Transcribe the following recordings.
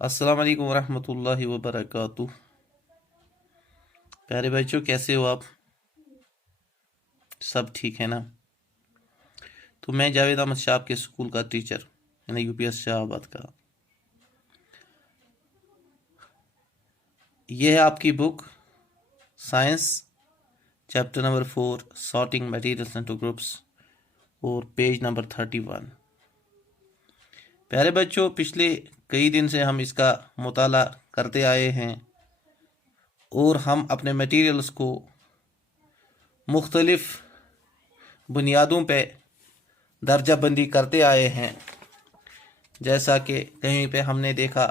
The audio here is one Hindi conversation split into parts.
अस्सलाम वालेकुम रहमतुल्लाहि व बरकातुहू। प्यारे बच्चों, कैसे हो आप? सब ठीक है ना? तो मैं जावेद अहमद शाह के स्कूल का टीचर यानी यूपीएस शाहबाद का। यह है आपकी book science chapter number 4 sorting materials into groups और पेज नंबर 31। प्यारे बच्चों, पिछले कई दिन से हम इसका मुताला करते आए हैं और हम अपने मटेरियल्स को मुख्तलिफ बुनियादों पे दर्जा बंदी करते आए हैं। जैसा कि कहीं पे हमने देखा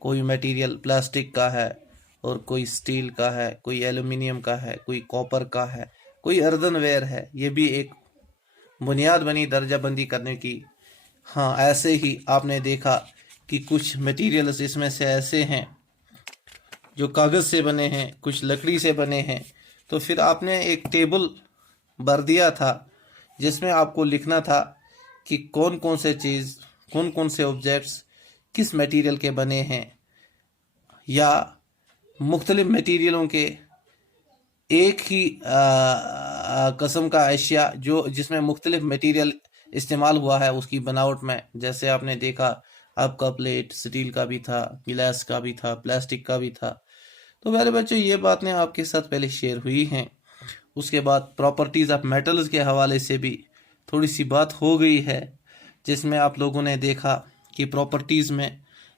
कोई मटेरियल प्लास्टिक का है और कोई स्टील का है, कोई एल्युमिनियम का है, कोई कॉपर का है, कोई अर्दनवेयर है। ये भी एक बुनियाद बनी दर्जा बंदी करने की। हाँ, ऐसे ही आपने देखा कि कुछ मटेरियल्स इसमें से ऐसे हैं जो कागज़ से बने हैं, कुछ लकड़ी से बने हैं। तो फिर आपने एक टेबल भर दिया था जिसमें आपको लिखना था कि कौन कौन से चीज़, कौन कौन से ऑब्जेक्ट्स किस मटेरियल के बने हैं, या मुख्तलिफ मटेरियलों के एक ही कस्म का अशिया जो जिसमें मुख्तलिफ मटेरियल इस्तेमाल हुआ है उसकी बनावट में। जैसे आपने देखा आपका प्लेट स्टील का भी था, गिलास का भी था, प्लास्टिक का भी था। तो मेरे बच्चों, ये बातें आपके साथ पहले शेयर हुई हैं। उसके बाद प्रॉपर्टीज़ ऑफ मेटल्स के हवाले से भी थोड़ी सी बात हो गई है, जिसमें आप लोगों ने देखा कि प्रॉपर्टीज़ में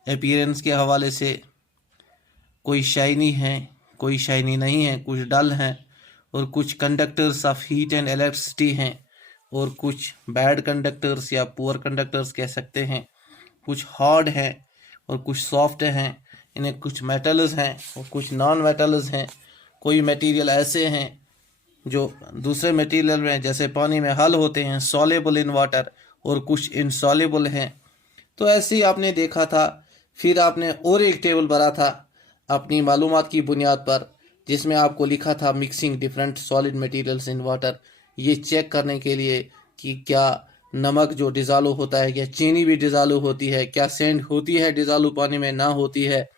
अपीयरेंस के हवाले से कोई शाइनी है, कोई शाइनी नहीं है, कुछ डल हैं, और कुछ conductors of heat and electricity हैं, और कुछ बैड कंडक्टर्स या पुअर कंडक्टर्स कह सकते हैं। कुछ हार्ड हैं और कुछ सॉफ्ट हैं। इन्हें कुछ मेटल्स हैं और कुछ नॉन मेटल्स हैं। कोई मटेरियल ऐसे हैं जो दूसरे मटेरियल में जैसे पानी में हल होते हैं, सॉलेबल इन वाटर, और कुछ इनसॉलेबल हैं। तो ऐसे ही आपने देखा था। फिर आपने और एक टेबल भरा था अपनी मालूमात की बुनियाद पर, जिसमें आपको लिखा था mixing different solid materials in water. ये चेक करने के लिए कि क्या नमक जो डिज़ाल्व होता है, क्या चीनी भी डिज़ाल्व होती है, क्या सैंड होती है डिज़ाल्व पानी में, ना होती है,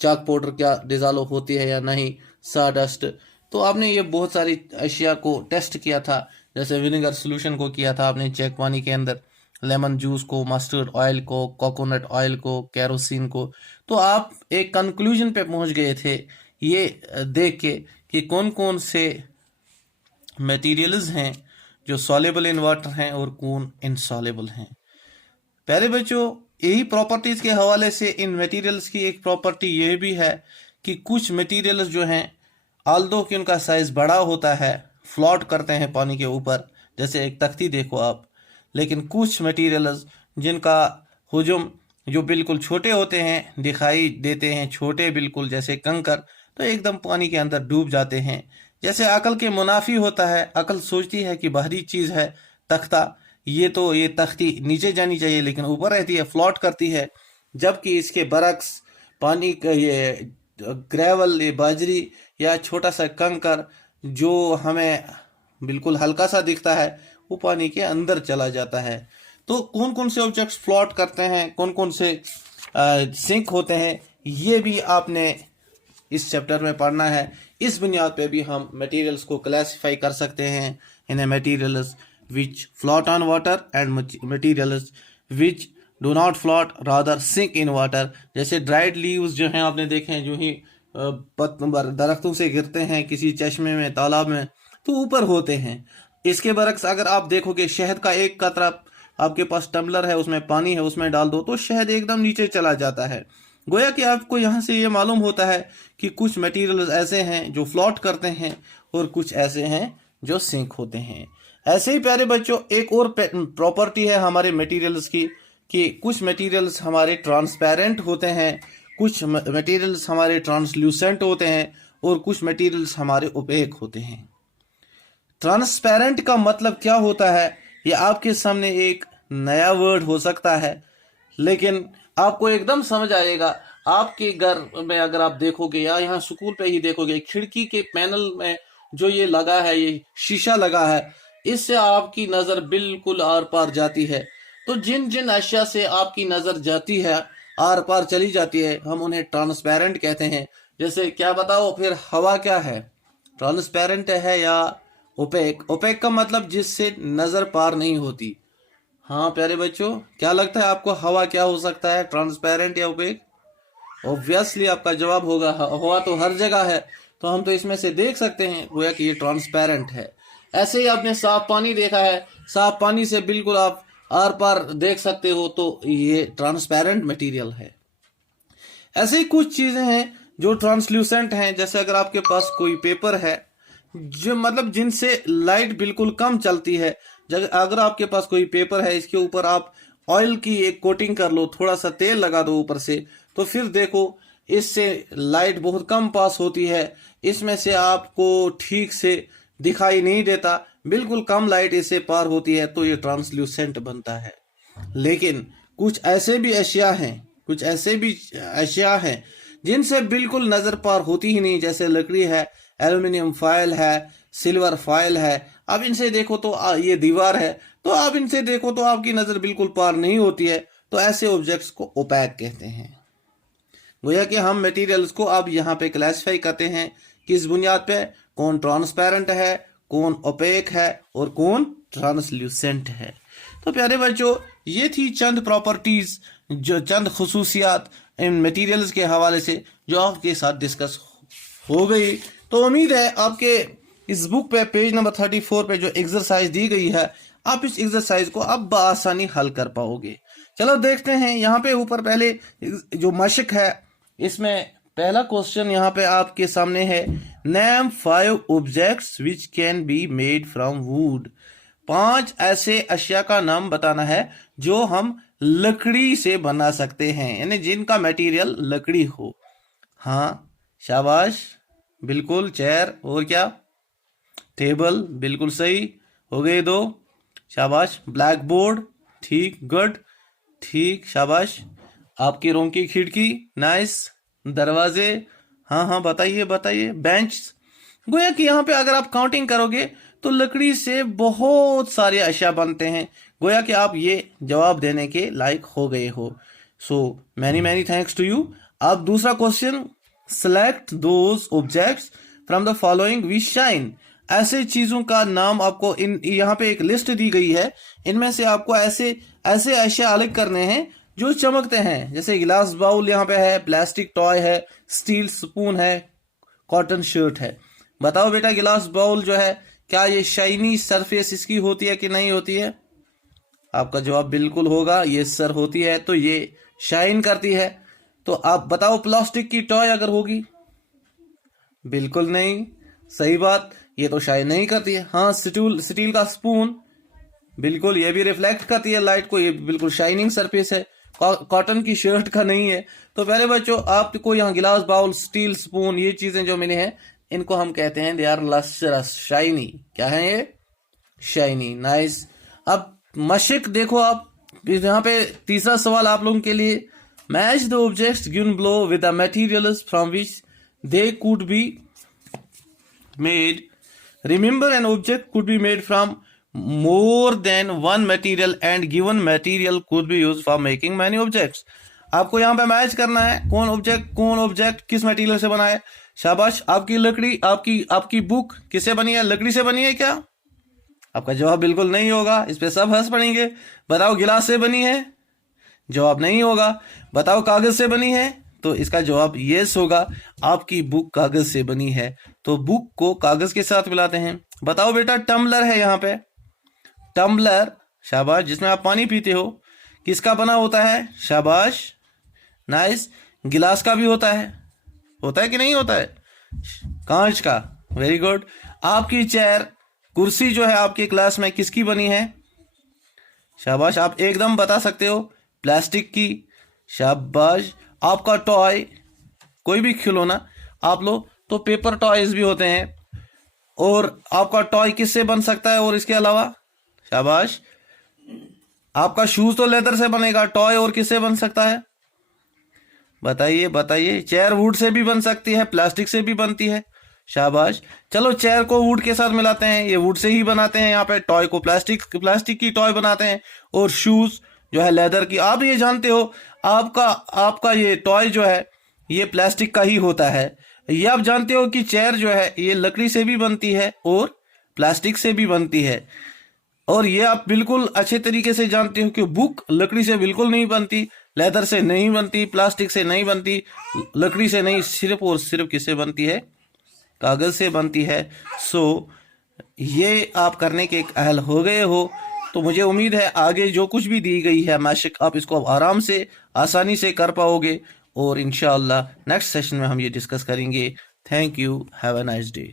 चाक पाउडर क्या डिज़ाल्व होती है या नहीं, साडस्ट। तो आपने ये बहुत सारी अशिया को टेस्ट किया था। जैसे विनेगर सोल्यूशन को किया था आपने चेक पानी के अंदर, लेमन जूस को, मस्टर्ड ऑयल को, कोकोनट ऑयल को, कैरोसिन को। तो आप एक कंक्लूजन पे पहुंच गए थे ये देख के कि कौन कौन से मटेरियल्स हैं जो सॉलेबल इन वाटर हैं और कौन इनसॉलेबल हैं। प्यारे बच्चों, यही प्रॉपर्टीज़ के हवाले से इन मटेरियल्स की एक प्रॉपर्टी ये भी है कि कुछ मटेरियल्स जो हैं, आल्दो कि उनका साइज़ बड़ा होता है, फ्लोट करते हैं पानी के ऊपर, जैसे एक तख्ती देखो आप। लेकिन कुछ मटेरियल्स जिनका हुजूम जो बिल्कुल छोटे होते हैं, दिखाई देते हैं छोटे बिल्कुल जैसे कंकर, तो एकदम पानी के अंदर डूब जाते हैं। जैसे अकल के मुनाफी होता है, अकल सोचती है कि बाहरी चीज़ है तख्ता, ये तख्ती नीचे जानी चाहिए, लेकिन ऊपर रहती है, फ्लोट करती है। जबकि इसके बरक्स पानी का ये ग्रेवल, ये बाजरी या छोटा सा कंकर जो हमें बिल्कुल हल्का सा दिखता है, वो पानी के अंदर चला जाता है। तो कौन कौन से ऑब्जेक्ट्स फ्लोट करते हैं, कौन कौन से सिंक होते हैं, ये भी आपने इस चैप्टर में पढ़ना है। इस बुनियाद पे भी हम मटेरियल्स को क्लासिफाई कर सकते हैं in materials which float on water and materials which do not float rather sink in water. जैसे ड्राइड लीव्स जो हैं आपने देखे हैं, जो ही दरख्तों से गिरते हैं किसी चश्मे में, तालाब में, तो ऊपर होते हैं। इसके बरक्स अगर आप देखोगे, शहद का एक कतरा आपके पास टम्बलर है, उसमें पानी है, उसमें डाल दो तो शहद एकदम नीचे चला जाता है। गोया कि आपको यहाँ से ये मालूम होता है कि कुछ मटेरियल्स ऐसे हैं जो फ्लोट करते हैं और कुछ ऐसे हैं जो सिंक होते हैं। ऐसे ही प्यारे बच्चों, एक और प्रॉपर्टी है हमारे मटेरियल्स की कि कुछ मटेरियल्स हमारे ट्रांसपेरेंट होते हैं, कुछ मटेरियल्स हमारे ट्रांसल्यूसेंट होते हैं, और कुछ मटेरियल्स हमारे ओपेक होते हैं। ट्रांसपेरेंट का मतलब क्या होता है, ये आपके सामने एक नया वर्ड हो सकता है, लेकिन आपको एकदम समझ आएगा। आपके घर में अगर आप देखोगे या यहाँ स्कूल पे ही देखोगे, खिड़की के पैनल में जो ये लगा है, ये शीशा लगा है, इससे आपकी नज़र बिल्कुल आर पार जाती है। तो जिन जिन अशिया से आपकी नज़र जाती है, आर पार चली जाती है, हम उन्हें ट्रांसपेरेंट कहते हैं। जैसे क्या बताओ फिर, हवा क्या है, ट्रांसपेरेंट है या ओपेक? ओपेक का मतलब जिससे नजर पार नहीं होती। हाँ प्यारे बच्चों, क्या लगता है आपको, हवा क्या हो सकता है, ट्रांसपेरेंट या ओपेक? ऑब्वियसली आपका जवाब होगा हवा। तो हर जगह है, तो हम तो इसमें से देख सकते हैं गोया कि ये ट्रांसपेरेंट है। ऐसे ही आपने साफ पानी देखा है, साफ पानी से बिल्कुल आप आर पार देख सकते हो, तो ये ट्रांसपेरेंट मटेरियल है। ऐसे ही कुछ चीजें हैं जो ट्रांसल्यूसेंट हैं। जैसे अगर आपके पास कोई पेपर है जो मतलब जिनसे लाइट बिल्कुल कम चलती है, अगर आपके पास कोई पेपर है, इसके ऊपर आप ऑयल की एक कोटिंग कर लो, थोड़ा सा तेल लगा दो ऊपर से, तो फिर देखो इससे लाइट बहुत कम पास होती है, इसमें से आपको ठीक से दिखाई नहीं देता, बिल्कुल कम लाइट इससे पार होती है, तो ये ट्रांसल्यूसेंट बनता है। लेकिन कुछ ऐसे भी अशिया हैं जिनसे बिल्कुल नजर पार होती ही नहीं, जैसे लकड़ी है, एल्युमिनियम फॉयल है, सिल्वर फॉयल है। अब इनसे देखो तो ये दीवार है, तो आप इनसे देखो तो आपकी नजर बिल्कुल पार नहीं होती है, तो ऐसे ऑब्जेक्ट्स को ओपैक कहते हैं। गोया कि हम मटेरियल्स को अब यहाँ पे क्लासिफाई करते हैं किस बुनियाद पे, कौन ट्रांसपेरेंट है, कौन ओपेक है और कौन ट्रांसल्यूसेंट है। तो प्यारे बच्चों, ये थी चंद प्रॉपर्टीज, जो चंद खुसूसियात इन मटेरियल्स के हवाले से जो आपके साथ डिस्कस हो गई। तो उम्मीद है आपके इस बुक पे पेज नंबर 34 पे जो एक्सरसाइज दी गई है, आप इस एक्सरसाइज को अब बआसानी हल कर पाओगे। चलो देखते हैं, यहाँ पे ऊपर पहले जो मशक है, इसमें पहला क्वेश्चन यहाँ पे आपके सामने है, name 5 objects which can be made from would. 5 ऐसे अशिया का नाम बताना है जो हम लकड़ी से बना सकते हैं, यानी जिनका मटेरियल लकड़ी हो। हाँ शाबाश, बिल्कुल। चेयर, और क्या, टेबल, बिल्कुल सही, हो गए 2। शाबाश। ब्लैक बोर्ड, ठीक, गुड, ठीक, शाबाश। आपकी रूम की खिड़की, नाइस। दरवाजे, हाँ बताइए बताइए। बेंच, गोया कि यहाँ पे अगर आप काउंटिंग करोगे तो लकड़ी से बहुत सारे अशिया बनते हैं। गोया कि आप ये जवाब देने के लायक हो गए हो। So many thanks to you. अब दूसरा question, select those objects from the following which shine. ऐसे चीजों का नाम आपको यहाँ पे एक लिस्ट दी गई है, इनमें से आपको ऐसे अशिया अलग करने हैं जो चमकते हैं। जैसे गिलास बाउल यहाँ पे है, प्लास्टिक टॉय है, स्टील स्पून है, कॉटन शर्ट है। बताओ बेटा, गिलास बाउल जो है, क्या ये शाइनी सरफेस इसकी होती है कि नहीं होती है? आपका जवाब बिल्कुल होगा, ये सर होती है, तो ये शाइन करती है। तो आप बताओ, प्लास्टिक की टॉय अगर होगी? बिल्कुल नहीं, सही बात, ये तो शाइन नहीं करती है। हाँ, स्टील का स्पून, बिल्कुल, ये भी रिफ्लेक्ट करती है लाइट को, ये बिल्कुल शाइनिंग सरफेस है। कॉटन की शर्ट का नहीं है। तो पहले बच्चों, आपको यहाँ गिलास बाउल, स्टील स्पून, ये चीजें जो मिली हैं, इनको हम कहते हैं दे आर लस्ट्रस, शाइनी। क्या है ये? Shiny, nice. अब मशक देखो आप, यहाँ पे तीसरा सवाल आप लोगों के लिए, match the objects given below with the materials from which they could be made. Remember an object could be made from more than one material and given material could be used for making many objects। आपको यहाँ पे मैच करना है कौन ऑब्जेक्ट किस मटेरियल से बना है। शाबाश। आपकी लकड़ी, आपकी बुक किससे बनी है? लकड़ी से बनी है क्या? आपका जवाब बिल्कुल नहीं होगा, इस पे सब हंस पड़ेंगे। बताओ, गिलास से बनी है? जवाब नहीं होगा। बताओ, कागज से बनी है? तो इसका जवाब यस होगा, आपकी बुक कागज से बनी है, तो बुक को कागज के साथ मिलाते हैं। बताओ बेटा, टम्बलर है यहाँ पे, टम्बलर, शाबाश, जिसमें आप पानी पीते हो, किसका बना होता है? शाबाश, नाइस। गिलास का भी होता है कि नहीं होता है? कांच का, वेरी गुड। आपकी चेयर, कुर्सी जो है आपकी क्लास में, किसकी बनी है? शाबाश, आप एकदम बता सकते हो, प्लास्टिक की। शाबाश। आपका टॉय, कोई भी खिलौना आप लो, तो पेपर टॉयज भी होते हैं। और आपका टॉय किससे बन सकता है और इसके अलावा? शाबाश। आपका शूज तो लेदर से बनेगा, टॉय और किससे बन सकता है? बताइए। चेयर वुड से भी बन सकती है, प्लास्टिक से भी बनती है। शाबाश। चलो, चेयर को वुड के साथ मिलाते हैं, ये वुड से ही बनाते हैं। यहाँ पे टॉय को प्लास्टिक की टॉय बनाते हैं, और शूज जो है लेदर की। आप ये जानते हो आपका आपका ये टॉय जो है ये प्लास्टिक का ही होता है। ये आप जानते हो कि चेयर जो है ये लकड़ी से भी बनती है और प्लास्टिक से भी बनती है। और ये आप बिल्कुल अच्छे तरीके से जानते हो कि बुक लकड़ी से बिल्कुल नहीं बनती, लेदर से नहीं बनती, प्लास्टिक से नहीं बनती, लकड़ी से नहीं, सिर्फ और सिर्फ किससे बनती है? कागज से बनती है। सो ये आप करने के एक अहल हो गए हो। तो मुझे उम्मीद है आगे जो कुछ भी दी गई है माशिक आप इसको आराम से आसानी से कर पाओगे, और इंशाअल्लाह नेक्स्ट सेशन में हम ये डिस्कस करेंगे। Thank you, have a nice day.